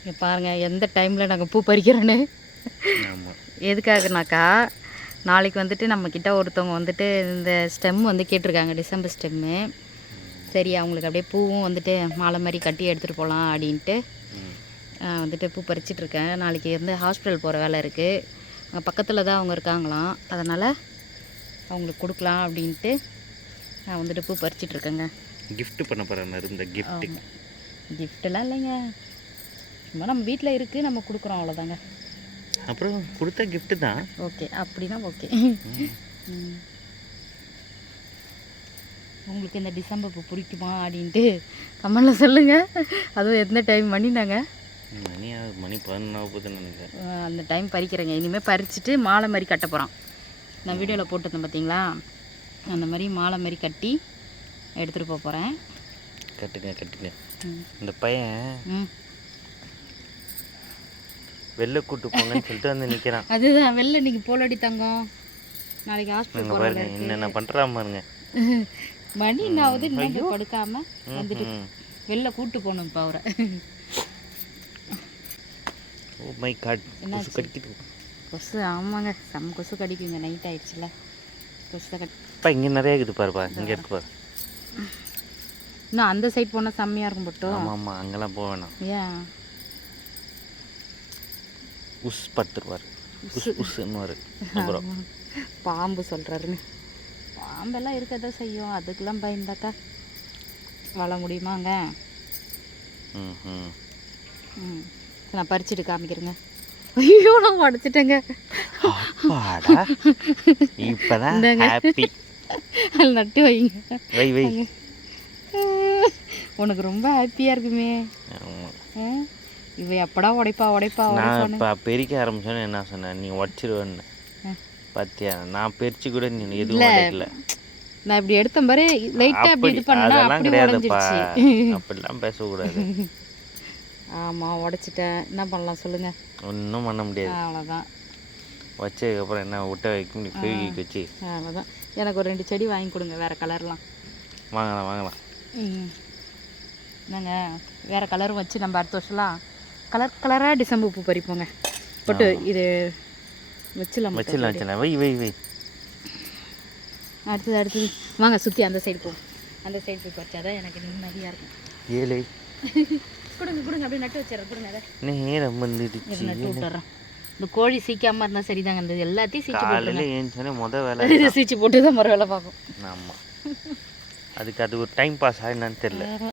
இங்கே பாருங்கள் எந்த டைமில் நாங்கள் பூ பறிக்கிறோன்னு. எதுக்காகனாக்கா நாளைக்கு வந்துட்டு நம்மக்கிட்ட ஒருத்தவங்க வந்துட்டு இந்த ஸ்டெம் வந்து கேட்டிருக்காங்க, டிசம்பர் ஸ்டெம்மு. சரி அவங்களுக்கு அப்படியே பூவும் வந்துட்டு மாலை மாதிரி கட்டி எடுத்துகிட்டு போகலாம் அப்படின்ட்டு வந்துட்டு பூ பறிச்சிட்ருக்கேன். நாளைக்கு வந்து ஹாஸ்பிட்டல் போகிற வேலை இருக்குது. அங்கே பக்கத்தில் தான் அவங்க இருக்காங்களாம், அதனால் அவங்களுக்கு கொடுக்கலாம் அப்படின்ட்டு நான் வந்துட்டு பூ பறிச்சிட்ருக்கேங்க. கிஃப்ட் பண்ண போகிறேன். இந்த கிஃப்டெல்லாம் இல்லைங்க, சும்மா நம்ம வீட்டில் இருக்குது, நம்ம கொடுக்குறோம், அவ்வளோதாங்க. அப்புறம் கொடுத்தா கிஃப்ட்டு தான். ஓகே, அப்படின்னா ஓகே. உங்களுக்கு இந்த டிசம்பர் பூ பிடிக்குமா அப்படின்ட்டு கமெண்டில் சொல்லுங்கள். அதுவும் எந்த டைம் பண்ணினாங்க? மணி 11 நினைக்கிறேன். அந்த டைம் பறிக்கிறேங்க. இனிமேல் பறிச்சுட்டு மாலை மாதிரி கட்ட போகிறான். நான் வீடியோவில் போட்டிருந்தேன் பார்த்தீங்களா, அந்த மாதிரி மாலை மாதிரி கட்டி எடுத்துகிட்டு போக போகிறேன். கட்டுங்க. இந்த பையன் வெளில கூட்டு போங்கன்னு சொல்லிட்டு வந்து நிற்கிறான். அதுதான் வெளில இன்னைக்கு போலடி தங்கம், நாளைக்கு ஹாஸ்பிட்டல் போகிறாங்க. என்னென்ன பண்ணுறான் பாருங்க. மணி என்னாவது இன்னும் படுக்காமல் வந்துட்டு வெளில கூட்டு போகணும் இப்போ அவரை. ஓ மை காட், கொசு கடிக்குது. கொசு, ஆமாங்க, செம்ம கொசு கடிக்குங்க. நைட் ஆயிடுச்சுல, கொசு தான் இப்போ இங்கே நிறைய இருக்குது பாருப்பா, இங்கே இருக்கு பாரு. இன்னும் அந்த சைட் போனால் செம்மையாக இருக்கும் போட்டோம். ஆமாம், அங்கெல்லாம் போக வேணாம். ஏன்? உஸ் படுத்துருவார், உஸ்ன்னு. அப்புறம் பாம்பு சொல்கிறாருன்னு. பாம்பெல்லாம் இருக்கதான் செய்யும், அதுக்கெல்லாம் பயந்தாக்கா வாழ முடியுமாங்க? நான் பறிச்சுட்டு காமிக்கிறேங்க. ஐயோ, நான் உடச்சிட்டேங்க. இப்போதான் ஹாப்பி. அதில் நட்டு வைங்க. வை. உனக்கு ரொம்ப ஹாப்பியாக இருக்குமே. இவ எப்படா உடைப்பா. நான் இப்போ பெருக்க ஆரம்பிச்சோன்னு என்ன சொன்னேன், நீ உடச்சிருவேன்னு. பார்த்தியா, நான் பெருச்சு கூட நீ எதுவும் உடைக்கல. நான் இப்படி எடுத்த பாரு, லைட்டாக அப்படி இது பண்ணா அப்படி உடைஞ்சிருச்சு. அப்படிலாம் பேசக்கூடாது. ஆமாம், உடைச்சிட்டேன். என்ன பண்ணலாம் சொல்லுங்கள்? ஒன்றும் பண்ண முடியாது, அவ்வளோதான். வச்சதுக்கப்புறம் என்ன விட்ட வைக்க நீ பெருக்கி வச்சு, அவ்வளோதான். எனக்கு ஒரு 2 செடி வாங்கி கொடுங்க, வேறு கலர்லாம். வாங்கலாம். என்னங்க, வேறு கலரும் வச்சு நம்ம அடுத்த வருஷம்லாம் கலராக டிசம்பர் பூ பறிப்போங்க. போட்டு இது வச்சிடலாம். வை. அடுத்தது வாங்க, சுற்றி அந்த சைடு போகும். அந்த சைடு போய் பறிச்சாதான் எனக்கு நிம்மதியாக இருக்கும். ஏழை கொடுங்க, அப்படியே நட்டு வச்சிடறேன். கொடுங்க, அதை நேரம் வந்துடுச்சு, நட்டு விட்டுறேன். இந்த கோழி சீக்காமல் இருந்தால் சரிதாங்க. இந்த எல்லாத்தையும் சீச்சு போட்டு முத வேலை சீச்சு போட்டு தான் மறு வேலை பார்க்கும். ஆமாம், அதுக்கு அது ஒரு டைம் பாஸ் ஆகுதுன்னு தெரியல.